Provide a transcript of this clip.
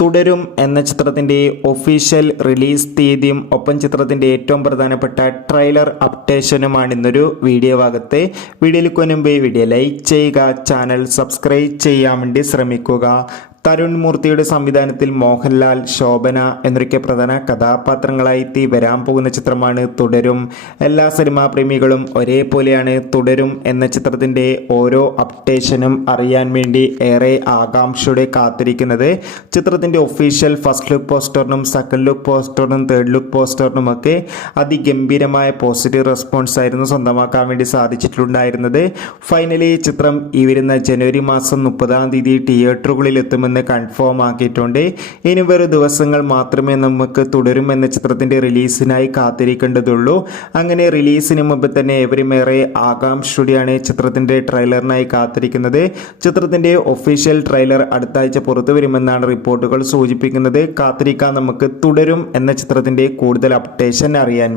തുടരും എന്ന ചിത്രത്തിൻ്റെ ഒഫീഷ്യൽ റിലീസ് തീയതിയും ഒപ്പം ചിത്രത്തിൻ്റെ ഏറ്റവും പ്രധാനപ്പെട്ട ട്രെയിലർ അപ്ഡേഷനുമാണ് ഇന്നൊരു വീഡിയോ ഭാഗത്ത്. വീഡിയോയിലേക്ക് മുൻപ് വീഡിയോ ലൈക്ക് ചെയ്യുക, ചാനൽ സബ്സ്ക്രൈബ് ചെയ്യാൻ വേണ്ടി ശ്രമിക്കുക. തരുൺ മൂർത്തിയുടെ സംവിധാനത്തിൽ മോഹൻലാൽ, ശോഭന എന്നൊക്കെ പ്രധാന കഥാപാത്രങ്ങളായി വരാൻ പോകുന്ന ചിത്രമാണ് തുടരും. എല്ലാ സിനിമാ പ്രേമികളും ഒരേപോലെയാണ് തുടരും എന്ന ചിത്രത്തിൻ്റെ ഓരോ അപ്ഡേഷനും അറിയാൻ വേണ്ടി ഏറെ ആകാംക്ഷയോടെ കാത്തിരിക്കുന്നത്. ചിത്രത്തിൻ്റെ ഒഫീഷ്യൽ ഫസ്റ്റ് ലുക്ക് പോസ്റ്ററിനും സെക്കൻഡ് ലുക്ക് പോസ്റ്ററിനും തേർഡ് ലുക്ക് പോസ്റ്ററിനും ഒക്കെ അതിഗംഭീരമായ പോസിറ്റീവ് റെസ്പോൺസ് ആയിരുന്നു സ്വന്തമാക്കാൻ വേണ്ടി സാധിച്ചിട്ടുണ്ടായിരുന്നത്. ഫൈനലി ചിത്രം ഈ വരുന്ന ജനുവരി മാസം 30-ാം തീയതി തിയേറ്ററുകളിൽ എത്തുമെന്ന് കൺഫേം ആക്കിയിട്ടുണ്ട്. ഇനി വരും ദിവസങ്ങൾ മാത്രമേ നമുക്ക് തുടരും എന്ന ചിത്രത്തിന്റെ റിലീസിനായി കാത്തിരിക്കേണ്ടതുള്ളൂ. അങ്ങനെ റിലീസിന് മുമ്പ് തന്നെ ഏവരുമേറെ ആകാംക്ഷയോടെയാണ് ചിത്രത്തിന്റെ ട്രെയിലറിനായി കാത്തിരിക്കുന്നത്. ചിത്രത്തിന്റെ ഒഫീഷ്യൽ ട്രെയിലർ അടുത്ത ആഴ്ച പുറത്തു വരുമെന്നാണ് റിപ്പോർട്ടുകൾ സൂചിപ്പിക്കുന്നത്. കാത്തിരിക്കാൻ നമുക്ക് തുടരും എന്ന ചിത്രത്തിന്റെ കൂടുതൽ അപ്ഡേഷൻ അറിയാൻ.